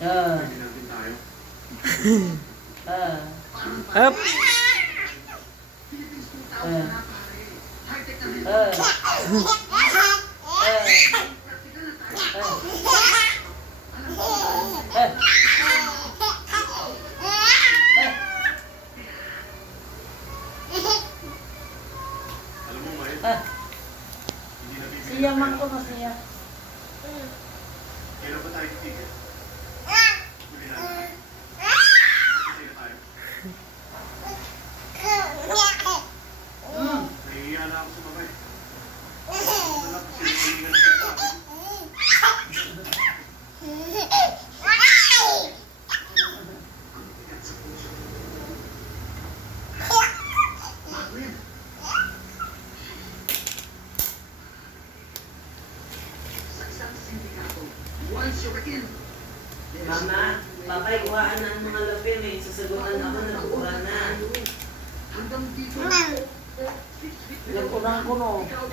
Pwede natin tayo. Up. Alam mo, Mike, hindi na bibigyan Siya man tayo. ko na siya. Kailan ba tayo titigil? Huli natin. Patay na tayo. Nahihiya na ako sa babay. Wala pa sinuhingan sa sabi. Bigat sa puso. Bago yan. Sa sindikato, once you're in, Mama, papay, kuhaan na ang mga lapi. May sasagutan ako na nakuha na. hanggang dito, Nagkunang kuno. ikaw,